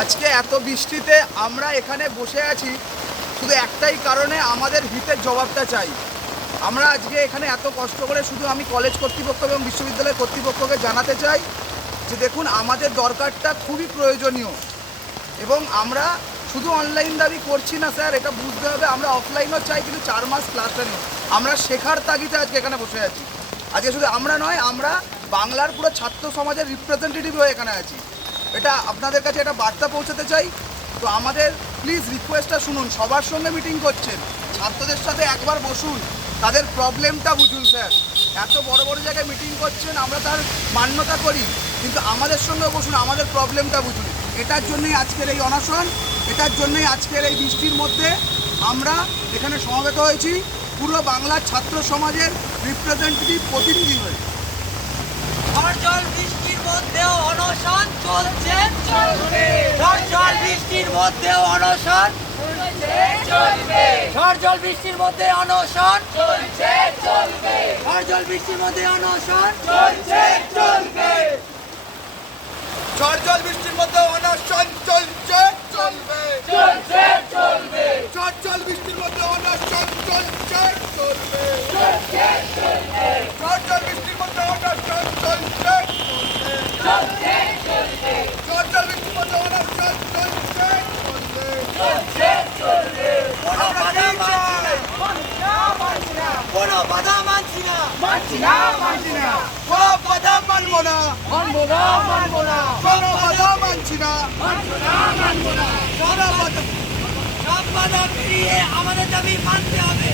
আজকে এত বৃষ্টিতে আমরা এখানে বসে আছি শুধু একটাই কারণে, আমাদের হিতের জবাবটা চাই। আমরা আজকে এখানে এত কষ্ট করে শুধু আমি কলেজ কর্তৃপক্ষ এবং বিশ্ববিদ্যালয় কর্তৃপক্ষকে জানাতে চাই যে দেখুন, আমাদের দরকারটা খুবই প্রয়োজনীয় এবং আমরা শুধু অনলাইন দাবি করছি না স্যার, এটা বুঝতে হবে। আমরা অফলাইনও চাই, কিন্তু 4 মাস ক্লাসটা নেই। আমরা শেখার তাগিদে আজকে এখানে বসে আছি। আজকে শুধু আমরা নয়, আমরা বাংলার পুরো ছাত্র সমাজের রিপ্রেজেন্টেটিভ হয়ে এখানে আছি। এটা আপনাদের কাছে একটা বার্তা পৌঁছাতে চাই। তো আমাদের প্লিজ রিকোয়েস্টটা শুনুন, সবার সঙ্গে মিটিং করছেন, ছাত্রদের সাথে একবার বসুন, তাদের প্রবলেমটা বুঝুন স্যার। এত বড় বড় জায়গায় মিটিং করছেন, আমরা তার মান্যতা করি, কিন্তু আমাদের সঙ্গে বসুন, আমাদের প্রবলেমটা বুঝুন। এটার জন্যই আজকের এই অনশন, এটার জন্যই আজকের এই বৃষ্টির মধ্যে আমরা এখানে সমবেত হয়েছি, পুরো বাংলার ছাত্র সমাজের রিপ্রেজেন্টেটিভ প্রতিনিধি হয়ে। ঝড় বৃষ্টির মধ্যেও অনশন চলছে চলবে, ঝড় বৃষ্টির মধ্যেও অনশন চলছে চলবে, ঝড় বৃষ্টির মধ্যে অনশন চলছে চলবে, ঝড় বৃষ্টির মধ্যে অনশন চলছে চলবে, ঝড় জল বৃষ্টির মধ্যে অনশন চলছে চলবে, চলছে চলবে, ঝড় জল বৃষ্টির মধ্যে অনশন চলছে চলবে, চলছে চলবে, ঝড় জল বৃষ্টির মধ্যে অনশন চলছে চলবে, চলছে চলবে, ঝড় জল বৃষ্টির মধ্যে অনশন চলছে চলবে, চলছে চলবে। কোনো বাধা কোনো বাধা মানছি না, কোনো বাধা মানবো না, মানবো না, মানবো না, কোনো বাধা মানছি না, মানবো না, মানবো না, কোনো বাধা সব বাধা পেরিয়ে আমাদের দাবি মানতে হবে।